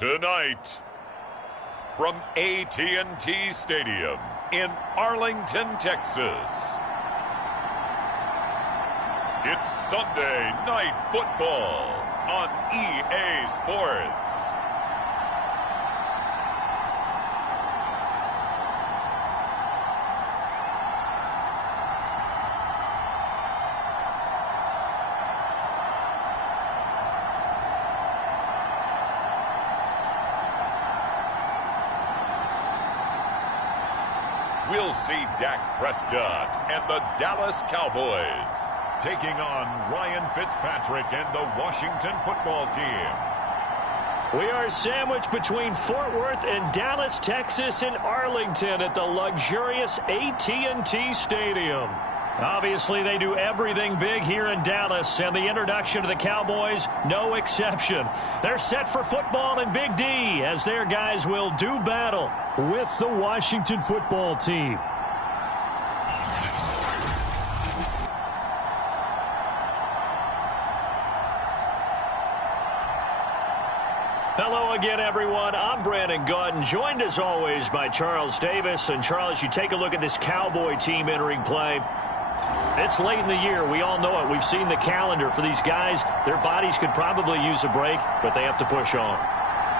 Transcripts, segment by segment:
Tonight, from AT&T Stadium in Arlington, Texas, it's Sunday Night Football on EA Sports. We'll see Dak Prescott and the Dallas Cowboys taking on Ryan Fitzpatrick and the Washington football team. We are sandwiched between Fort Worth and Dallas, Texas, and Arlington at the luxurious AT&T Stadium. Obviously, they do everything big here in Dallas, and the introduction to the Cowboys, no exception. They're set for football in Big D, as their guys will do battle with the Washington football team. Hello again, everyone. I'm Brandon Gautin, joined as always by Charles Davis. And Charles, you take a look at this Cowboy team entering play. It's late in the year. We all know it. We've seen the calendar for these guys. Their bodies could probably use a break, but they have to push on.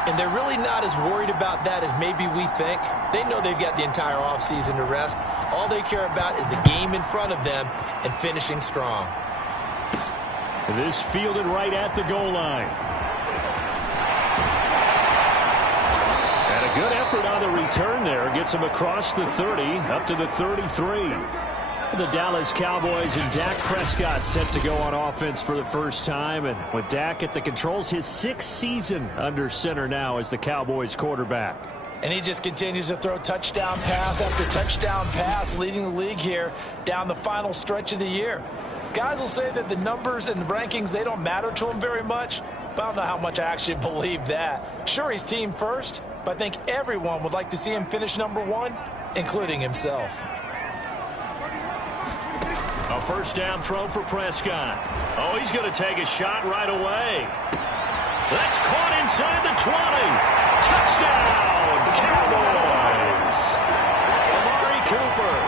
And they're really not as worried about that as maybe we think. They know they've got the entire offseason to rest. All they care about is the game in front of them and finishing strong. This fielded right at the goal line. And a good effort on the return there. Gets him across the 30, up to the 33. The Dallas Cowboys and Dak Prescott set to go on offense for the first time. And with Dak at the controls, his 6th season under center now as the Cowboys quarterback. And he just continues to throw touchdown pass after touchdown pass, leading the league here down the final stretch of the year. Guys will say that the numbers and the rankings, they don't matter to him very much. But I don't know how much I actually believe that. Sure, he's team first, but I think everyone would like to see him finish #1, including himself. A first down throw for Prescott. Oh, he's going to take a shot right away. That's caught inside the 20. Touchdown, Cowboys. Amari Cooper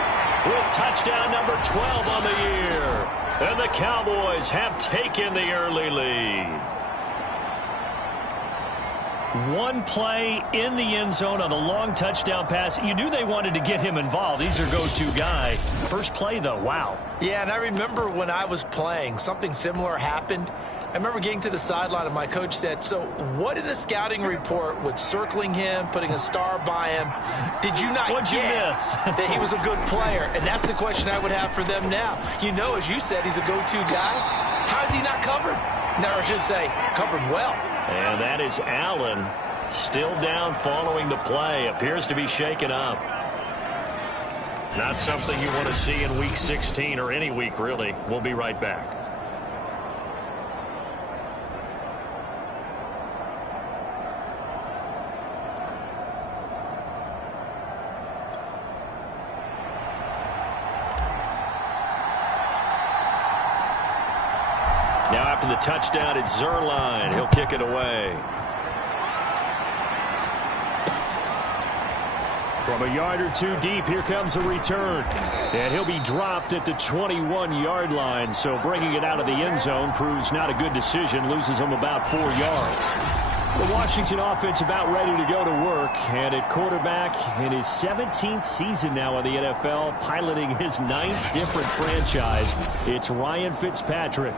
with touchdown number 12 on the year. And the Cowboys have taken the early lead. One play in the end zone on a long touchdown pass. You knew they wanted to get him involved. He's their go-to guy. First play, though, wow. Yeah, and I remember when I was playing, something similar happened. I remember getting to the sideline, and my coach said, so what in a scouting report with circling him, putting a star by him, did you not What'd you miss? that he was a good player? And that's the question I would have for them now. You know, as you said, he's a go-to guy. How is he not covered? Now, I should say, covered well. And that is Allen, still down following the play. Appears to be shaken up. Not something you want to see in Week 16 or any week, really. We'll be right back. Now after the touchdown, it's Zerline. He'll kick it away. From a yard or two deep, here comes a return. And he'll be dropped at the 21-yard line. So bringing it out of the end zone proves not a good decision. Loses him about 4 yards. The Washington offense about ready to go to work. And at quarterback in his 17th season now in the NFL, piloting his 9th different franchise, it's Ryan Fitzpatrick.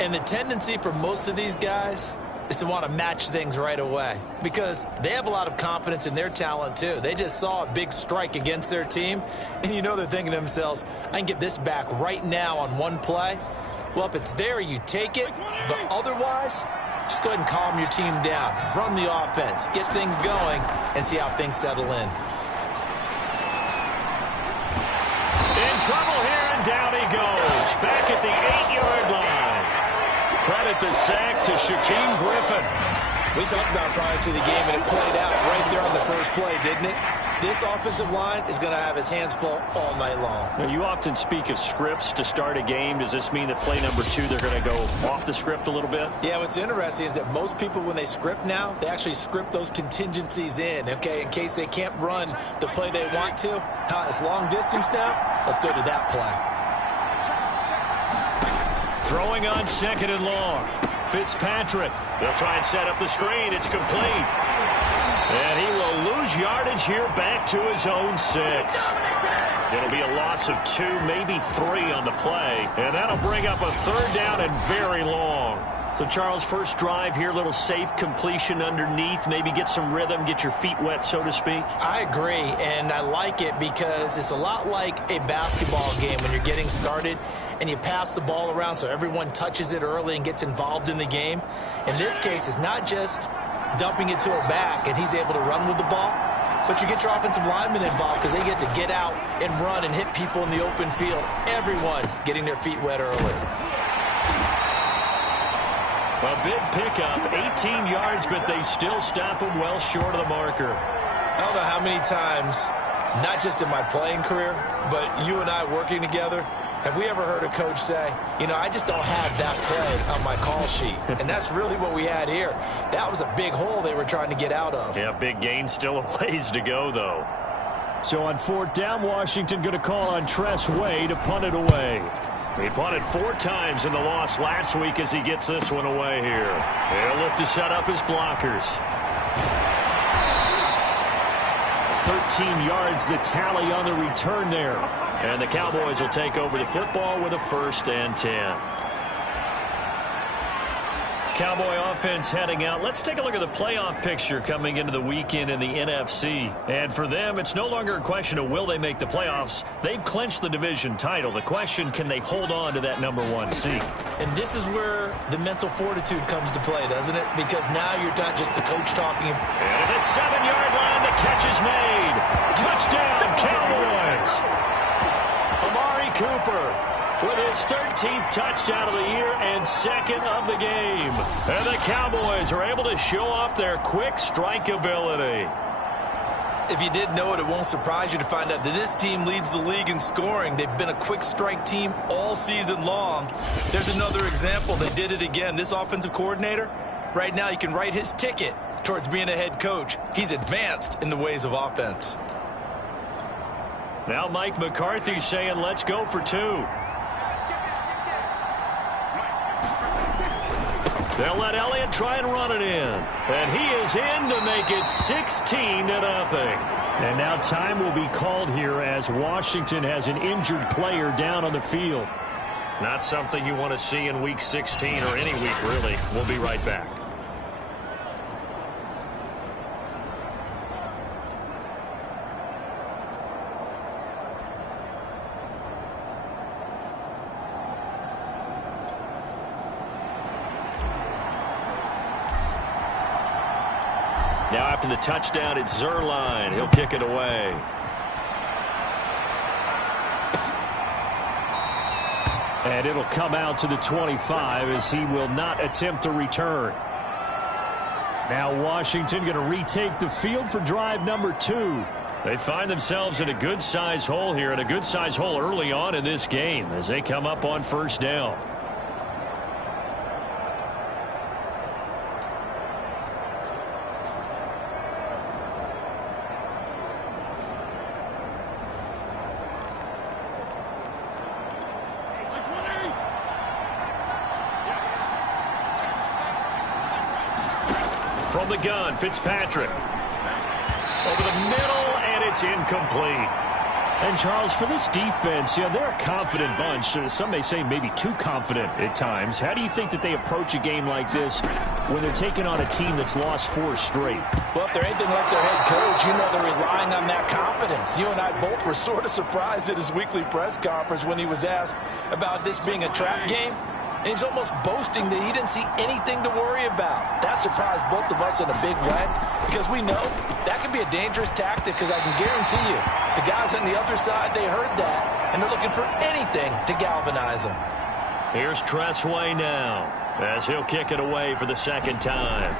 And the tendency for most of these guys is to want to match things right away because they have a lot of confidence in their talent too. They just saw a big strike against their team, and you know they're thinking to themselves, I can get this back right now on one play. Well, if it's there, you take it, but otherwise, just go ahead and calm your team down. Run the offense, get things going, and see how things settle in. In trouble here, and down he goes. Back at the 8-yard line. Credit the sack to Shaquem Griffin. We talked about prior to the game, and it played out right there on the first play, didn't it? This offensive line is going to have his hands full all night long. Now, you often speak of scripts to start a game. Does this mean that play number 2, they're going to go off the script a little bit? Yeah, what's interesting is that most people, when they script now, they actually script those contingencies in, okay, in case they can't run the play they want to. It's long distance now. Let's go to that play. Throwing on 2nd and long. Fitzpatrick. They'll try and set up the screen. It's complete. And he will lose yardage here back to his own 6. It'll be a loss of 2, maybe 3 on the play. And that'll bring up a 3rd down and very long. So, Charles, first drive here, little safe completion underneath. Maybe get some rhythm, get your feet wet, so to speak. I agree, and I like it because it's a lot like a basketball game when you're getting started and you pass the ball around so everyone touches it early and gets involved in the game. In this case, it's not just dumping it to a back and he's able to run with the ball, but you get your offensive linemen involved because they get to get out and run and hit people in the open field. Everyone getting their feet wet early. A big pickup, 18 yards, but they still stop him well short of the marker. I don't know how many times, not just in my playing career, but you and I working together, have we ever heard a coach say, you know, I just don't have that play on my call sheet. And that's really what we had here. That was a big hole they were trying to get out of. Yeah, big gain, still a ways to go, though. So on 4th down, Washington going to call on Tress Way to punt it away. He punted 4 times in the loss last week as he gets this one away here. He'll look to set up his blockers. 13 yards, the tally on the return there. And the Cowboys will take over the football with a 1st and 10. Cowboy offense heading out. Let's take a look at the playoff picture coming into the weekend in the NFC. And for them, it's no longer a question of will they make the playoffs. They've clinched the division title. The question, can they hold on to that number 1 seed? And this is where the mental fortitude comes to play, doesn't it? Because now you're not just the coach talking. And at the 7-yard line, the catch is made. Touchdown, Cowboys. Amari Cooper with his 13th touchdown of the year and 2nd of the game. And the Cowboys are able to show off their quick strike ability. If you didn't know it, it won't surprise you to find out that this team leads the league in scoring. They've been a quick strike team all season long. There's another example. They did it again. This offensive coordinator, right now you can write his ticket towards being a head coach. He's advanced in the ways of offense. Now Mike McCarthy saying, let's go for 2. They'll let Elliott try and run it in. And he is in to make it 16-0. And now time will be called here as Washington has an injured player down on the field. Not something you want to see in Week 16 or any week, really. We'll be right back. Now after the touchdown, it's Zerline. He'll kick it away. And it'll come out to the 25 as he will not attempt to return. Now Washington going to retake the field for drive number 2. They find themselves in a good-sized hole here, and a good-sized hole early on in this game as they come up on 1st down. From the gun, Fitzpatrick. Over the middle, and it's incomplete. And, Charles, for this defense, they're a confident bunch. Some may say maybe too confident at times. How do you think that they approach a game like this when they're taking on a team that's lost 4 straight? Well, if they're anything like their head coach, they're relying on that confidence. You and I both were sort of surprised at his weekly press conference when he was asked about this being a trap game. And he's almost boasting that he didn't see anything to worry about. That surprised both of us in a big way because we know that can be a dangerous tactic because I can guarantee you the guys on the other side, they heard that, and they're looking for anything to galvanize them. Here's Tress Way now as he'll kick it away for the 2nd time.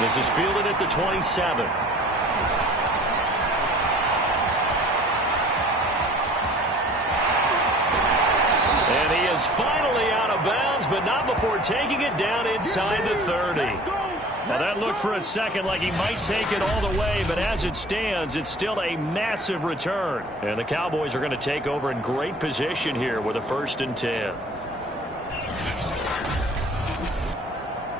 This is fielded at the 27. And he is finally out of bounds, but not before taking it down inside the 30. Now that looked for a second like he might take it all the way, but as it stands, it's still a massive return. And the Cowboys are going to take over in great position here with a 1st and 10.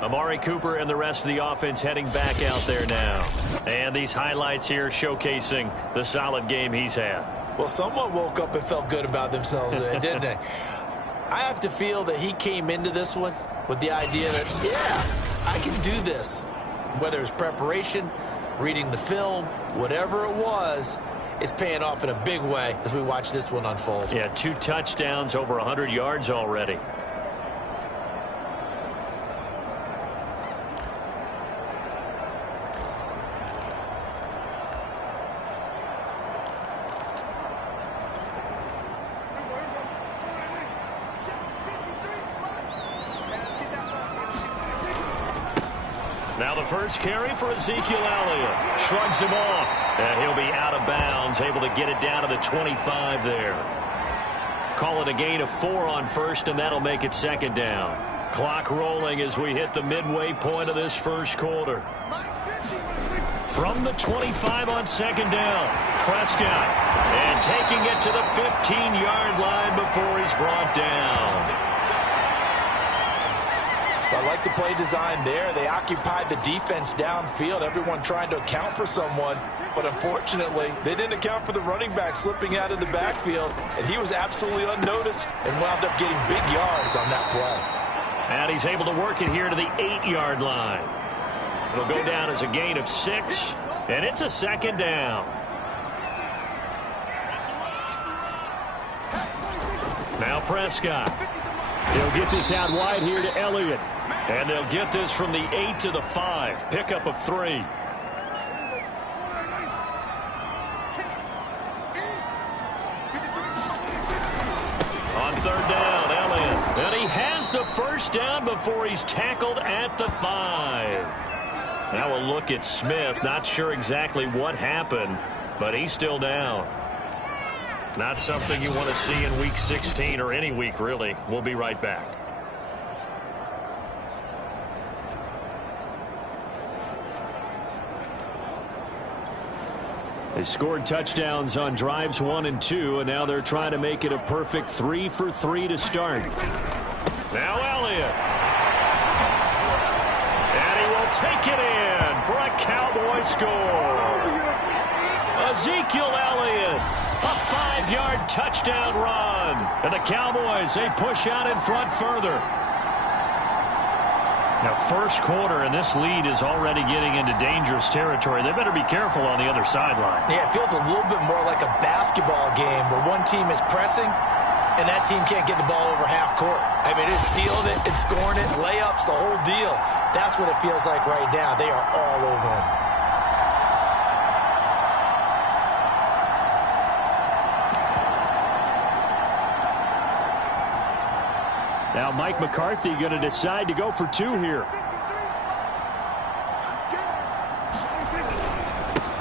Amari Cooper and the rest of the offense heading back out there now. And these highlights here showcasing the solid game he's had. Well, someone woke up and felt good about themselves today, didn't they? I have to feel that he came into this one with the idea that, yeah, I can do this. Whether it's preparation, reading the film, whatever it was, it's paying off in a big way as we watch this one unfold. Yeah, 2 touchdowns, over 100 yards already. Now the first carry for Ezekiel Elliott. Shrugs him off. And he'll be out of bounds, able to get it down to the 25 there. Call it a gain of 4 on 1st, and that'll make it 2nd down. Clock rolling as we hit the midway point of this 1st quarter. From the 25 on 2nd down, Prescott. And taking it to the 15-yard line before he's brought down. I like the play design there. They occupied the defense downfield, everyone trying to account for someone. But unfortunately, they didn't account for the running back slipping out of the backfield. And he was absolutely unnoticed and wound up getting big yards on that play. And he's able to work it here to the 8-yard line. It'll go down as a gain of 6. And it's a 2nd down. Now Prescott. He'll get this out wide here to Elliott. And they'll get this from the 8 to the 5. Pickup of 3. On 3rd down, Elliott. And he has the 1st down before he's tackled at the 5. Now we'll look at Smith. Not sure exactly what happened, but he's still down. Not something you want to see in Week 16 or any week, really. We'll be right back. They scored touchdowns on drives 1 and 2, and now they're trying to make it a perfect 3 for 3 to start. Now Elliott. And he will take it in for a Cowboy score. Ezekiel Elliott. A 5-yard touchdown run. And the Cowboys, they push out in front further. Now, 1st quarter, and this lead is already getting into dangerous territory. They better be careful on the other sideline. Yeah, it feels a little bit more like a basketball game where one team is pressing and that team can't get the ball over half court. I mean, it's stealing it, it's scoring it, layups, the whole deal. That's what it feels like right now. They are all over him. Now Mike McCarthy going to decide to go for 2 here.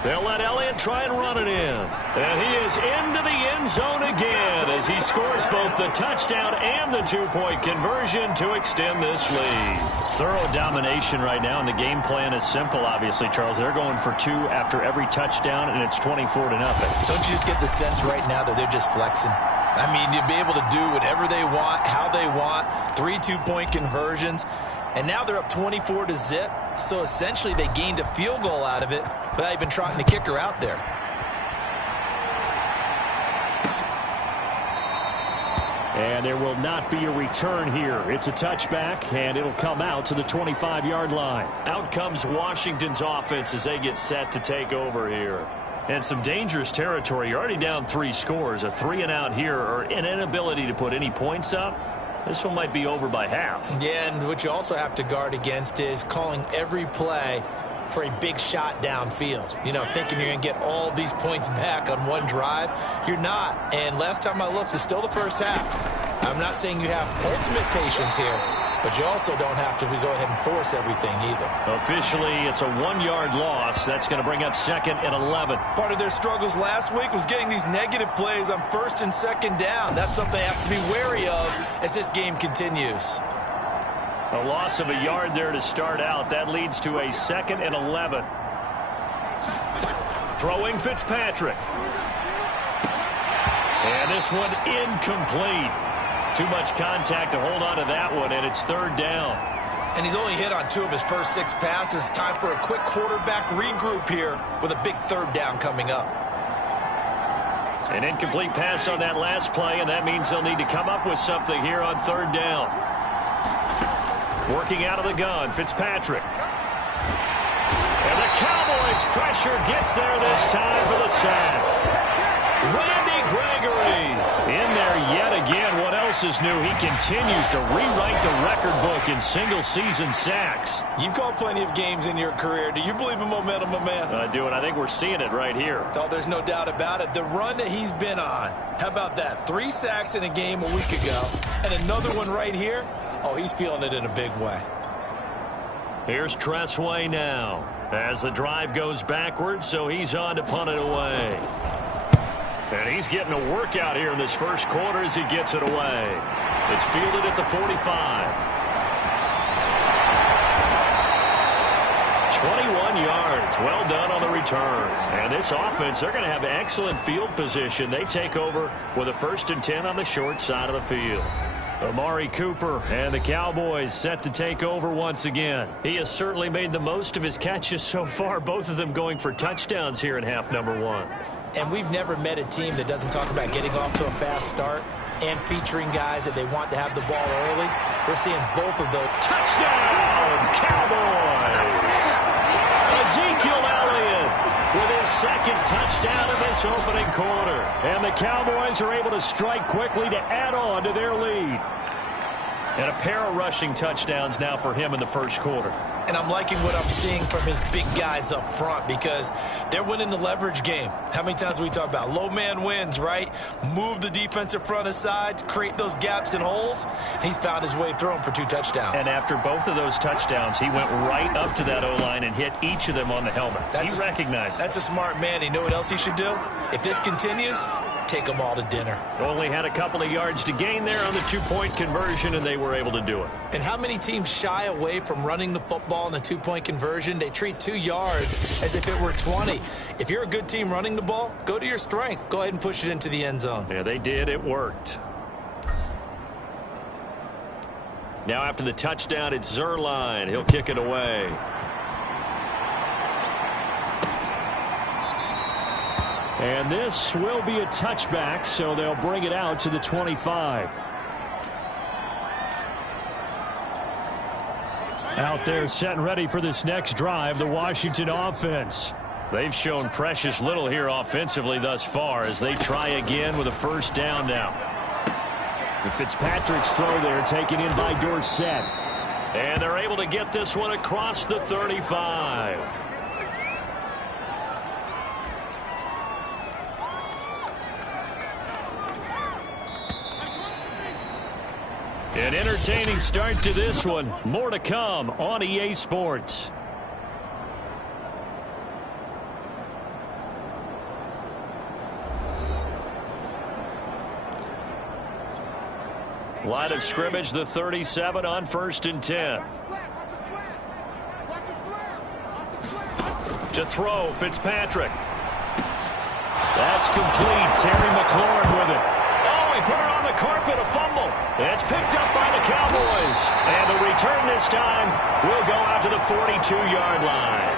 They'll let Elliott try and run it in. And he is into the end zone again as he scores both the touchdown and the 2-point conversion to extend this lead. Thorough domination right now, and the game plan is simple, obviously, Charles. They're going for 2 after every touchdown, and it's 24-0. Don't you just get the sense right now that they're just flexing? I mean, you'll be able to do whatever they want, how they want, 3 2-point conversions. And now they're up 24-0. So essentially they gained a field goal out of it without even trotting the kicker out there. And there will not be a return here. It's a touchback, and it'll come out to the 25-yard line. Out comes Washington's offense as they get set to take over here. And some dangerous territory. You're already down 3 scores. A 3-and-out here, or an inability to put any points up. This one might be over by half. Yeah, and what you also have to guard against is calling every play for a big shot downfield. You know, thinking you're going to get all these points back on one drive. You're not. And last time I looked, it's still the first half. I'm not saying you have ultimate patience here, but you also don't have to go ahead and force everything either. Officially, it's a 1-yard loss. That's going to bring up 2nd and 11. Part of their struggles last week was getting these negative plays on 1st and 2nd down. That's something they have to be wary of as this game continues. A loss of a yard there to start out. That leads to a 2nd and 11. Throwing Fitzpatrick. And this one incomplete. Too much contact to hold on to that one, and it's 3rd down. And he's only hit on 2 of his first 6 passes. Time for a quick quarterback regroup here with a big 3rd down coming up. An incomplete pass on that last play, and that means they'll need to come up with something here on 3rd down. Working out of the gun, Fitzpatrick. And the Cowboys pressure gets there this time for the sack. Randy Gregory in there yet again. What else is new? He continues to rewrite the record book in single-season sacks. You've called plenty of games in your career. Do you believe in momentum, my man? I do, and I think we're seeing it right here. Oh, there's no doubt about it. The run that he's been on. How about that? 3 sacks in a game a week ago, and another one right here. Oh, he's feeling it in a big way. Here's Tressway now as the drive goes backwards, so he's on to punt it away. And he's getting a workout here in this first quarter as he gets it away. It's fielded at the 45. 21 yards. Well done on the return. And this offense, they're going to have excellent field position. They take over with a 1st and 10 on the short side of the field. Amari Cooper and the Cowboys set to take over once again. He has certainly made the most of his catches so far, both of them going for touchdowns here in half number 1. And we've never met a team that doesn't talk about getting off to a fast start and featuring guys that they want to have the ball early. We're seeing both of those. Touchdown, Cowboys! Ezekiel Elliott with his 2nd touchdown of this opening quarter. And the Cowboys are able to strike quickly to add on to their lead. And a pair of rushing touchdowns now for him in the first quarter. And I'm liking what I'm seeing from his big guys up front because they're winning the leverage game. How many times we talk about low man wins, right? Move the defensive front aside, create those gaps and holes. He's found his way through them for 2 touchdowns. And after both of those touchdowns, he went right up to that O-line and hit each of them on the helmet. He recognized. That's a smart man. You know what else he should do? If this continues, take them all to dinner. Only had a couple of yards to gain there on the 2-point conversion, and they were able to do it. And how many teams shy away from running the football in the 2-point conversion? They treat 2 yards as if it were 20. If you're a good team running the ball, go to your strength. Go ahead and push it into the end zone. Yeah, they did. It worked. Now after the touchdown, it's Zuerlein. He'll kick it away. And this will be a touchback, so they'll bring it out to the 25. Out there set and ready for this next drive, the Washington offense. They've shown precious little here offensively thus far as they try again with a 1st down now. And Fitzpatrick's throw there taken in by Dorsett. And they're able to get this one across the 35. An entertaining start to this one. More to come on EA Sports. Line of scrimmage, the 37 on 1st and 10. To throw, Fitzpatrick. That's complete. Terry McLaurin with it. Oh, he put it on the carpet, a fumble. It's picked up by the Cowboys. And the return this time will go out to the 42-yard line.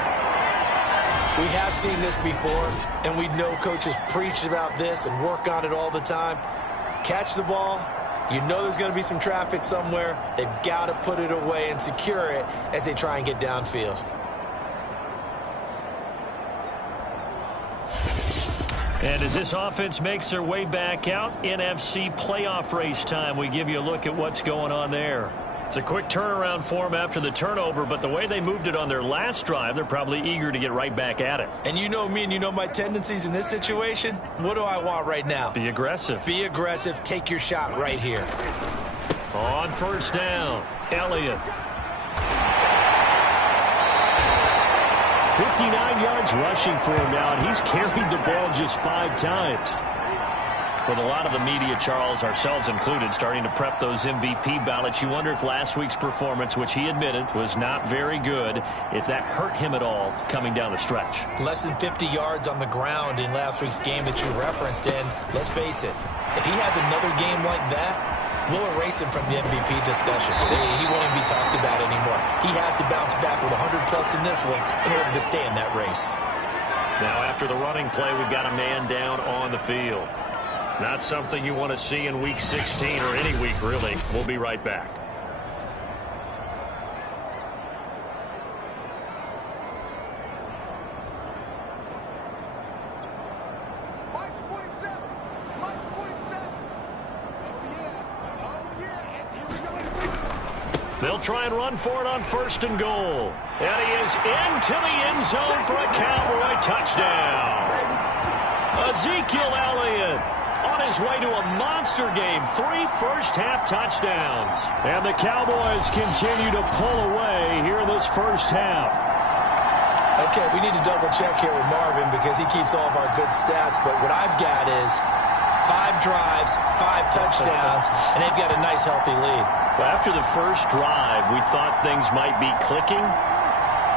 We have seen this before, and we know coaches preach about this and work on it all the time. Catch the ball. You know there's going to be some traffic somewhere. They've got to put it away and secure it as they try and get downfield. And as this offense makes their way back out, NFC playoff race time, we give you a look at what's going on there. It's a quick turnaround for them after the turnover, but the way they moved it on their last drive, they're probably eager to get right back at it. And you know me and you know my tendencies in this situation. What do I want right now? Be aggressive. Be aggressive. Take your shot right here. On first down, Elliott. 59 yards rushing for him now, and he's carried the ball just 5 times. With a lot of the media, Charles, ourselves included, starting to prep those MVP ballots, you wonder if last week's performance, which he admitted was not very good, if that hurt him at all coming down the stretch. Less than 50 yards on the ground in last week's game that you referenced, and let's face it, if he has another game like that, we'll erase him from the MVP discussion. He won't even be talked about anymore. He has to bounce back with 100-plus in this one in order to stay in that race. Now, after the running play, we've got a man down on the field. Not something you want to see in Week 16 or any week, really. We'll be right back. March 47. March 47. Oh, yeah. Oh, yeah. And here we go. They'll try and run for it on first and goal. And he is into the end zone for a Cowboy touchdown. Ezekiel Elliott on his way to a monster game. 3 first-half touchdowns. And the Cowboys continue to pull away here in this first half. Okay, we need to double-check here with Marvin because he keeps all of our good stats. But what I've got is 5 drives, 5 touchdowns, and they've got a nice, healthy lead. Well, after the first drive, we thought things might be clicking.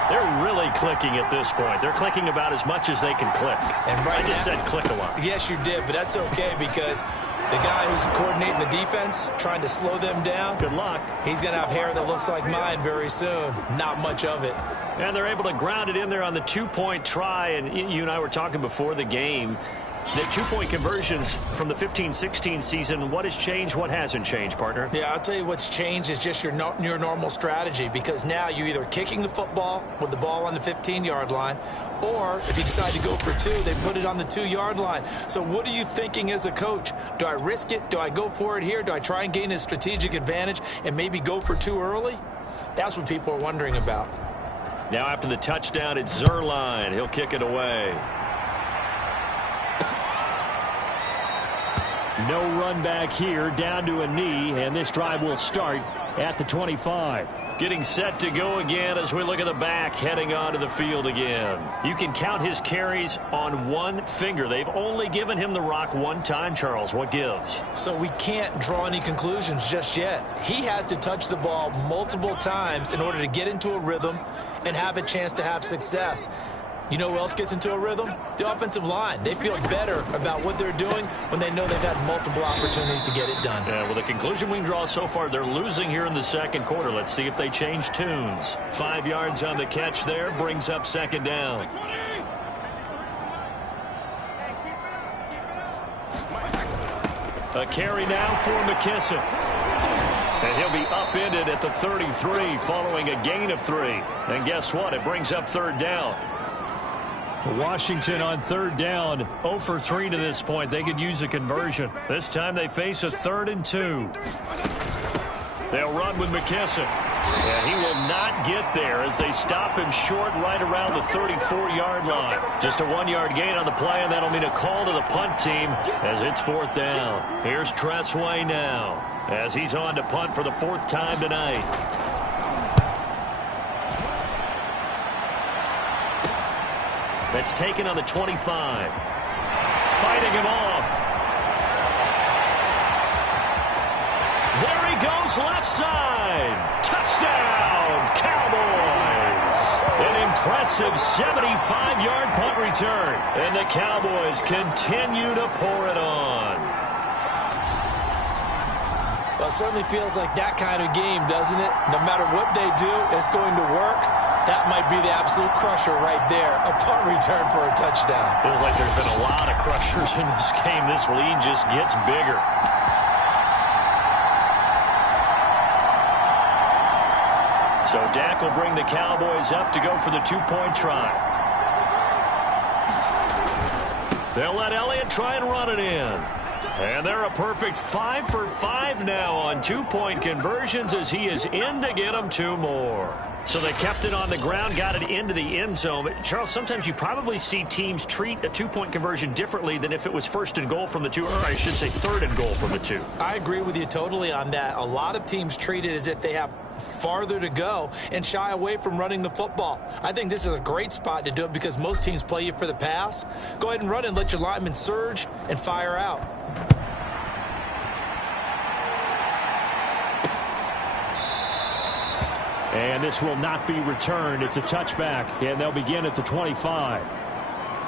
They're really clicking at this point. They're clicking about as much as they can click. And right I just said click a lot. Yes, you did, but that's okay because the guy who's coordinating the defense, trying to slow them down, Good luck. he's going to have hair that looks like mine very soon. Not much of it. And they're able to ground it in there on the 2-point try. And you and I were talking before the game. The 2-point conversions from the 15-16 season, what has changed, what hasn't changed, partner? Yeah, I'll tell you what's changed is just your normal strategy because now you're either kicking the football with the ball on the 15-yard line, or if you decide to go for 2, they put it on the 2-yard line. So what are you thinking as a coach? Do I risk it? Do I go for it here? Do I try and gain a strategic advantage and maybe go for 2 early? That's what people are wondering about. Now after the touchdown, it's Zerline. He'll kick it away. No run back here, down to a knee, and this drive will start at the 25. Getting set to go again as we look at the back, heading onto the field again. You can count his carries on 1 finger. They've only given him the rock 1 time, Charles. What gives? So we can't draw any conclusions just yet. He has to touch the ball multiple times in order to get into a rhythm and have a chance to have success. You know who else gets into a rhythm? The offensive line. They feel better about what they're doing when they know they've had multiple opportunities to get it done. Yeah, well, the conclusion we can draw so far, they're losing here in the second quarter. Let's see if they change tunes. 5 yards on the catch there, brings up second down. A carry now for McKissick. And he'll be upended at the 33 following a gain of 3. And guess what? It brings up third down. Washington on third down, 0 for 3 to this point. They could use a conversion. This time they face a 3rd and 2. They'll run with McKissick. And he will not get there as they stop him short right around the 34-yard line. Just a 1-yard gain on the play, and that'll mean a call to the punt team as it's 4th down. Here's Tressway now as he's on to punt for the 4th time tonight. That's taken on the 25. Fighting him off. There he goes, left side. Touchdown, Cowboys. An impressive 75-yard punt return. And the Cowboys continue to pour it on. Well, it certainly feels like that kind of game, doesn't it? No matter what they do, it's going to work. That might be the absolute crusher right there. A punt return for a touchdown. Feels like there's been a lot of crushers in this game. This lead just gets bigger. So Dak will bring the Cowboys up to go for the 2-point try. They'll let Elliott try and run it in. And they're a perfect 5 for 5 now on two-point conversions as he is in to get them 2 more. So they kept it on the ground, got it into the end zone. Charles, sometimes you probably see teams treat a two-point conversion differently than if it was first and goal from the 2, or I should say third and goal from the 2. I agree with you totally on that. A lot of teams treat it as if they have farther to go and shy away from running the football. I think this is a great spot to do it because most teams play you for the pass. Go ahead and run and let your linemen surge and fire out. And this will not be returned. It's a touchback, and they'll begin at the 25.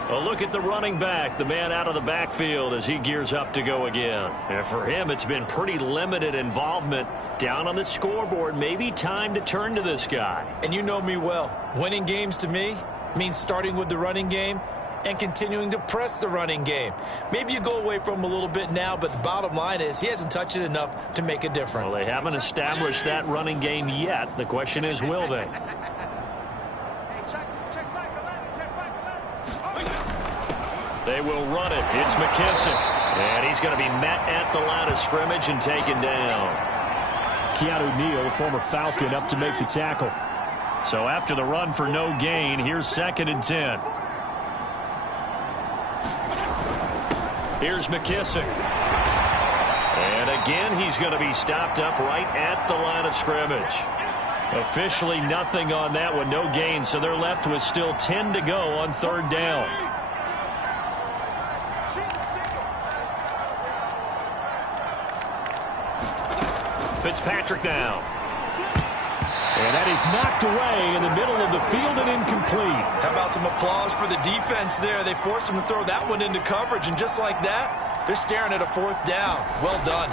A look at the running back, the man out of the backfield as he gears up to go again. And for him, it's been pretty limited involvement down on the scoreboard. Maybe time to turn to this guy. And you know me well. Winning games to me means starting with the running game and continuing to press the running game. Maybe you go away from him a little bit now, but the bottom line is he hasn't touched it enough to make a difference. Well, they haven't established that running game yet. The question is, will they? They will run it. It's McKissick. And he's going to be met at the line of scrimmage and taken down. Keanu Neal, former Falcon, up to make the tackle. So after the run for no gain, here's 2nd and 10. Here's McKissick. And again, he's going to be stopped up right at the line of scrimmage. Officially nothing on that one, no gain, so they're left with still 10 to go on 3rd down. Fitzpatrick now. And that is knocked away in the middle of the field and incomplete. How about some applause for the defense there? They forced him to throw that one into coverage, and just like that, they're staring at a 4th down. Well done.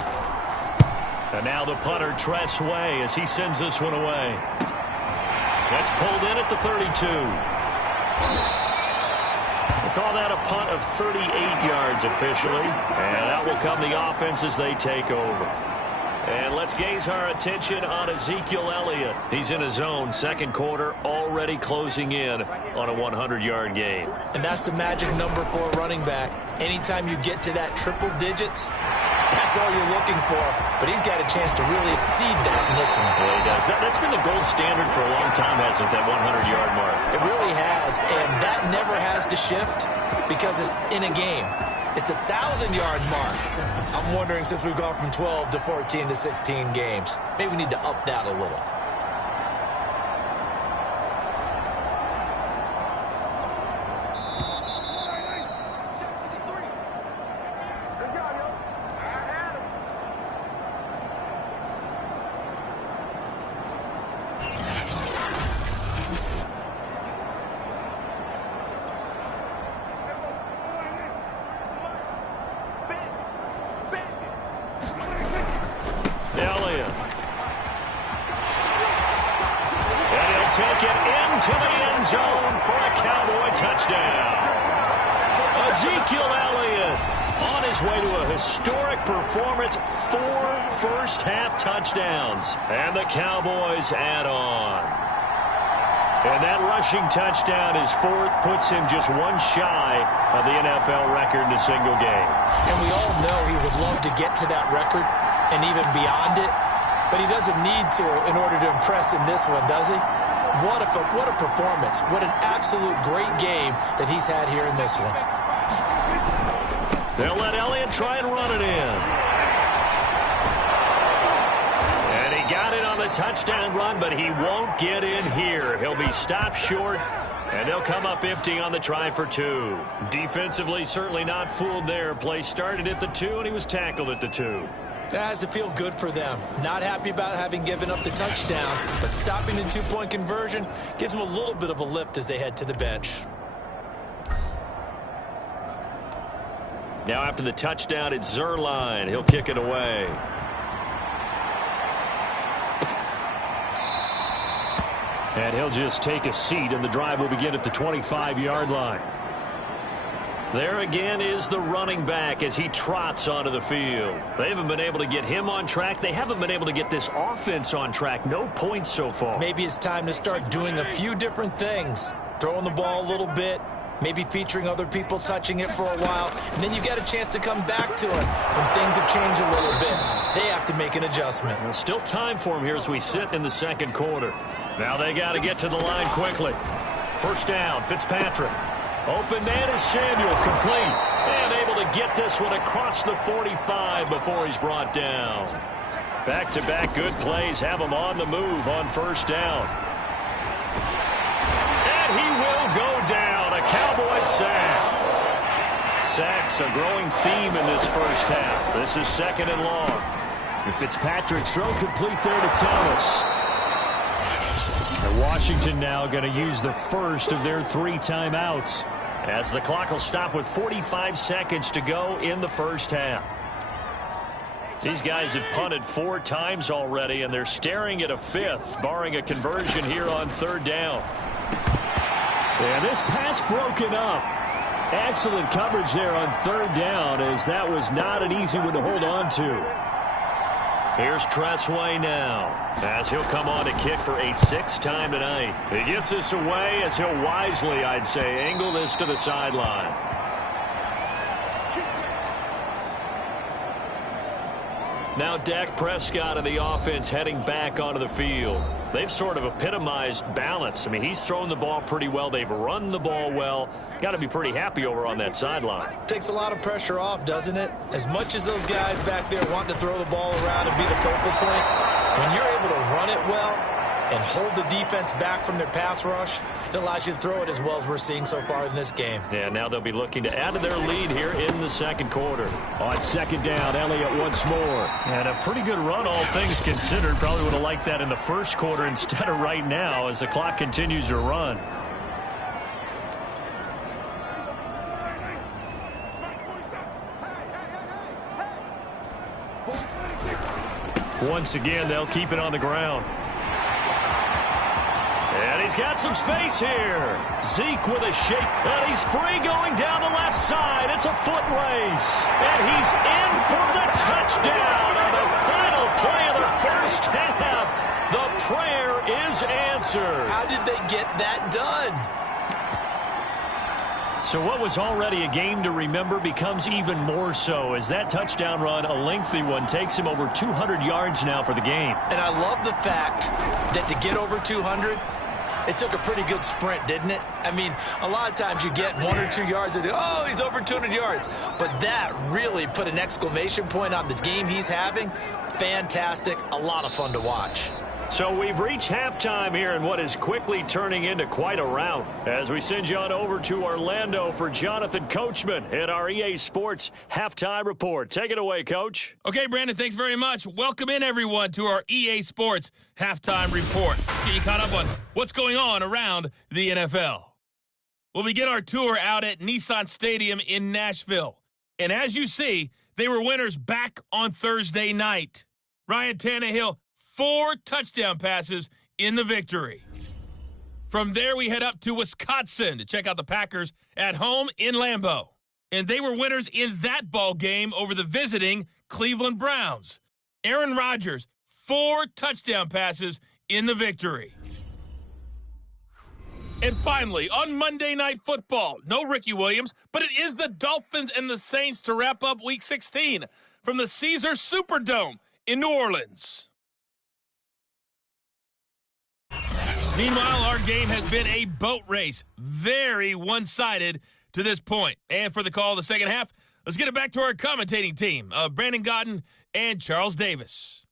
And now the punter, Tress Way, as he sends this one away. That's pulled in at the 32. We'll call that a punt of 38 yards officially. And that will come the offense as they take over. And let's gaze our attention on Ezekiel Elliott. He's in his zone, 2nd quarter, already closing in on a 100-yard game. And that's the magic number for a running back. Anytime you get to that triple digits, that's all you're looking for. But he's got a chance to really exceed that in this one. Yeah, he does. That's been the gold standard for a long time, hasn't it, that 100-yard mark? It really has, and that never has to shift because it's in a game. It's a 1,000-yard mark. I'm wondering, since we've gone from 12 to 14 to 16 games, maybe we need to up that a little. Take it into the end zone for a Cowboy touchdown. Ezekiel Elliott on his way to a historic performance, 4 first-half touchdowns, and the Cowboys add on. And that rushing touchdown, his 4th, puts him just 1 shy of the NFL record in a single game. And we all know he would love to get to that record and even beyond it, but he doesn't need to in order to impress in this one, does he? What a performance. What an absolute great game that he's had here in this one. They'll let Elliott try and run it in. And he got it on the touchdown run, but he won't get in here. He'll be stopped short, and they'll come up empty on the try for 2. Defensively, certainly not fooled there. Play started at the 2, and he was tackled at the 2. That has to feel good for them. Not happy about having given up the touchdown, but stopping the 2-point conversion gives them a little bit of a lift as they head to the bench. Now after the touchdown, it's Zerline. He'll kick it away. And he'll just take a seat, and the drive will begin at the 25-yard line. There again is the running back as he trots onto the field. They haven't been able to get him on track. They haven't been able to get this offense on track. No points so far. Maybe it's time to start doing a few different things. Throwing the ball a little bit, maybe featuring other people touching it for a while, and then you get a chance to come back to it when things have changed a little bit. They have to make an adjustment. Well, still time for him here as we sit in the second quarter. Now they got to get to the line quickly. First down, Fitzpatrick. Open man is Samuel, complete. And able to get this one across the 45 before he's brought down. Back-to-back good plays have him on the move on first down. And he will go down. A Cowboys sack. Sacks a growing theme in this first half. This is second and long. And Fitzpatrick's throw complete there to Thomas. And Washington now going to use the first of their 3 timeouts, as the clock will stop with 45 seconds to go in the first half. These guys have punted 4 times already, and they're staring at a 5th, barring a conversion here on third down. And this pass broken up. Excellent coverage there on third down, as that was not an easy one to hold on to. Here's Tressway now, as he'll come on to kick for a 6th time tonight. He gets this away as he'll wisely, I'd say, angle this to the sideline. Now Dak Prescott and the offense heading back onto the field. They've sort of epitomized balance. I mean, he's thrown the ball pretty well. They've run the ball well. Got to be pretty happy over on that sideline. Takes a lot of pressure off, doesn't it? As much as those guys back there want to throw the ball around and be the focal point, when you're able to run it well and hold the defense back from their pass rush, it allows you to throw it as well as we're seeing so far in this game. Yeah, now they'll be looking to add to their lead here in the second quarter. On second down, Elliott once more. And a pretty good run, all things considered. Probably would have liked that in the first quarter instead of right now as the clock continues to run. Once again, they'll keep it on the ground. And he's got some space here. Zeke with a shake. And he's free going down the left side. It's a foot race. And he's in for the touchdown on the final play of the first half. The prayer is answered. How did they get that done? So what was already a game to remember becomes even more so as that touchdown run, a lengthy one, takes him over 200 yards now for the game. And I love the fact that to get over 200, it took a pretty good sprint, didn't it? I mean, a lot of times you get 1 or 2 yards and oh, he's over 200 yards. But that really put an exclamation point on the game he's having. Fantastic. A lot of fun to watch. So we've reached halftime here in what is quickly turning into quite a rout as we send you on over to Orlando for Jonathan Coachman at our EA Sports Halftime Report. Take it away, Coach. Okay, Brandon, thanks very much. Welcome in, everyone, to our EA Sports Halftime Report. Let's get you caught up on what's going on around the NFL. We'll begin our tour out at Nissan Stadium in Nashville. And as you see, they were winners back on Thursday night. Ryan Tannehill, 4 touchdown passes in the victory. From there, we head up to Wisconsin to check out the Packers at home in Lambeau. And they were winners in that ball game over the visiting Cleveland Browns. Aaron Rodgers, 4 touchdown passes in the victory. And finally, on Monday Night Football, no Ricky Williams, but it is the Dolphins and the Saints to wrap up Week 16 from the Caesars Superdome in New Orleans. Meanwhile, our game has been a boat race, very one-sided to this point. And for the call of the second half, let's get it back to our commentating team, Brandon Godden and Charles Davis.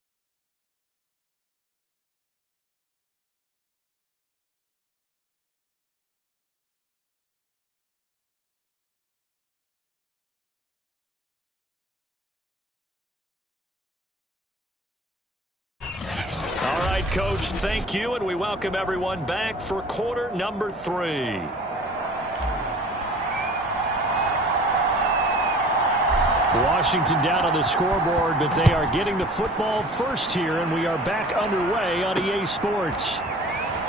All right, Coach, thank you, and we welcome everyone back for quarter number 3. Washington down on the scoreboard, but they are getting the football first here, and we are back underway on EA Sports.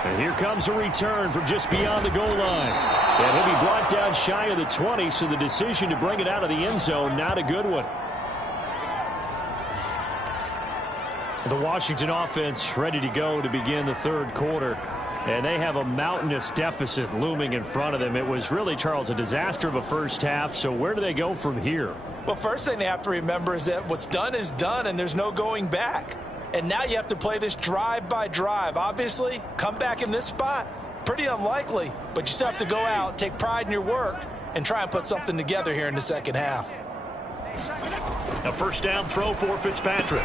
And here comes a return from just beyond the goal line. And he'll be brought down shy of the 20, so the decision to bring it out of the end zone, not a good one. The Washington offense ready to go to begin the third quarter. And they have a mountainous deficit looming in front of them. It was really, Charles, a disaster of a first half. So where do they go from here? Well, first thing they have to remember is that what's done is done, and there's no going back. And now you have to play this drive by drive. Obviously, come back in this spot, pretty unlikely. But you still have to go out, take pride in your work, and try and put something together here in the second half. A first down throw for Fitzpatrick.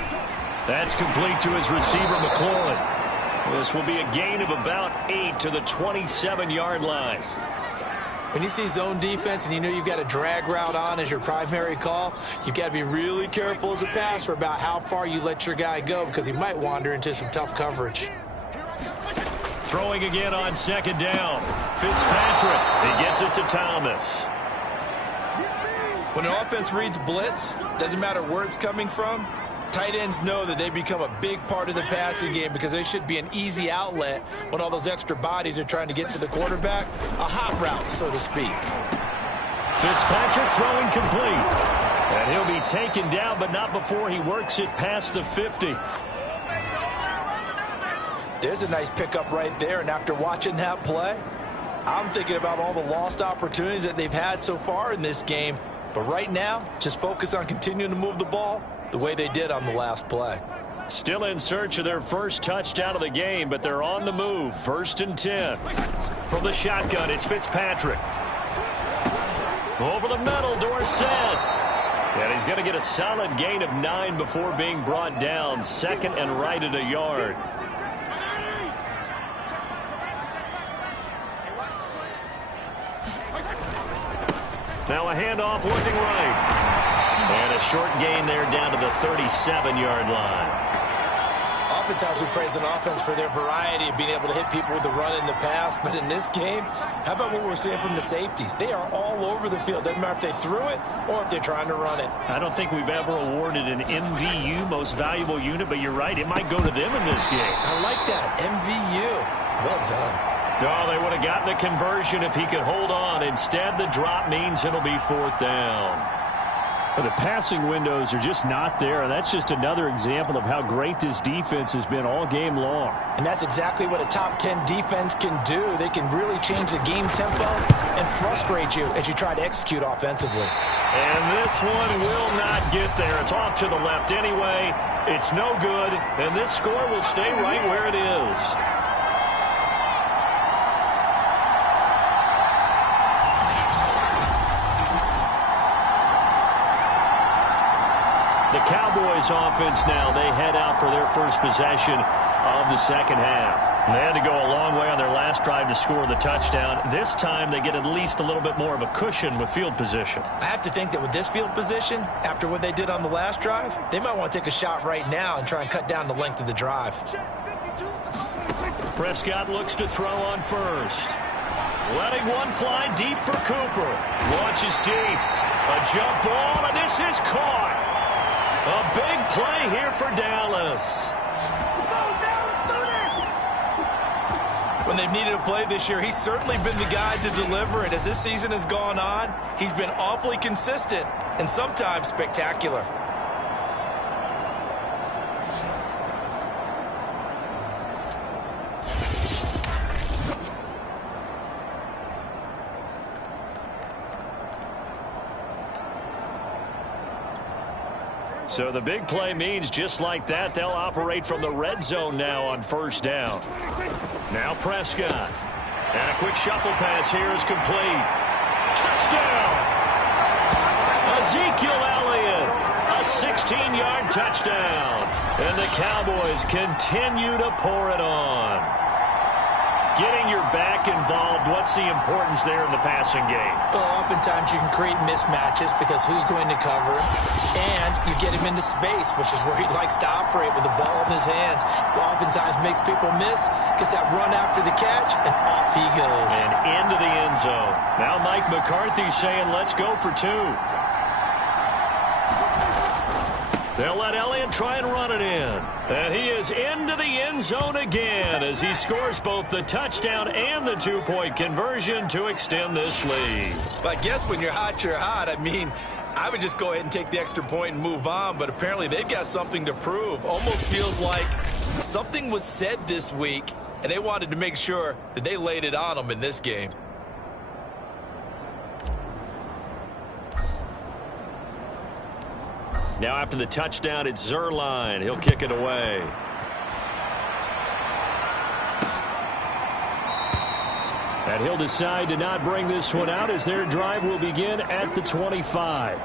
That's complete to his receiver, McLaurin. This will be a gain of about 8 to the 27-yard line. When you see zone defense and you know you've got a drag route on as your primary call, you've got to be really careful as a passer about how far you let your guy go because he might wander into some tough coverage. Throwing again on second down. Fitzpatrick, he gets it to Thomas. When an offense reads blitz, doesn't matter where it's coming from, tight ends know that they become a big part of the passing game because they should be an easy outlet when all those extra bodies are trying to get to the quarterback. A hot route, so to speak. Fitzpatrick throwing complete. And he'll be taken down, but not before he works it past the 50. There's a nice pickup right there, and after watching that play, I'm thinking about all the lost opportunities that they've had so far in this game. But right now, just focus on continuing to move the ball the way they did on the last play. Still in search of their first touchdown of the game, but they're on the move. 1st and 10. From the shotgun, it's Fitzpatrick. Over the middle, Dorsett. And he's going to get a solid gain of 9 before being brought down. 2nd and right at a yard. Now a handoff looking right. And a short gain there down to the 37-yard line. Oftentimes we praise an offense for their variety of being able to hit people with the run in the pass. But in this game, how about what we're seeing from the safeties? They are all over the field. Doesn't matter if they threw it or if they're trying to run it. I don't think we've ever awarded an MVU, most valuable unit, but you're right. It might go to them in this game. I like that. MVU. Well done. Oh, they would have gotten a conversion if he could hold on. Instead, the drop means it'll be 4th down. The passing windows are just not there. That's just another example of how great this defense has been all game long. And that's exactly what a top 10 defense can do. They can really change the game tempo and frustrate you as you try to execute offensively. And this one will not get there. It's off to the left anyway. It's no good, and this score will stay right where it is. The Cowboys offense now, they head out for their first possession of the second half. They had to go a long way on their last drive to score the touchdown. This time they get at least a little bit more of a cushion with field position. I have to think that with this field position, after what they did on the last drive, they might want to take a shot right now and try and cut down the length of the drive. Prescott looks to throw on first. Letting one fly deep for Cooper. Launches deep. A jump ball, and this is caught. A big play here for Dallas. When they've needed a play this year, he's certainly been the guy to deliver. And as this season has gone on, he's been awfully consistent and sometimes spectacular. So the big play means just like that, they'll operate from the red zone now on first down. Now Prescott. And a quick shuffle pass here is complete. Touchdown! Ezekiel Elliott. A 16-yard touchdown. And the Cowboys continue to pour it on. Getting your back involved, what's the importance there in the passing game? Well, oftentimes you can create mismatches because who's going to cover, and you get him into space, which is where he likes to operate with the ball in his hands. Oftentimes makes people miss, gets that run after the catch, and off he goes. And into the end zone. Now Mike McCarthy's saying, let's go for 2. They'll let Elliott try and run it in. And he is into the end zone again as he scores both the touchdown and the 2-point conversion to extend this lead. But I guess when you're hot, you're hot. I mean, I would just go ahead and take the extra point and move on, but apparently they've got something to prove. Almost feels like something was said this week and they wanted to make sure that they laid it on them in this game. Now after the touchdown, it's Zerline. He'll kick it away. And he'll decide to not bring this one out as their drive will begin at the 25.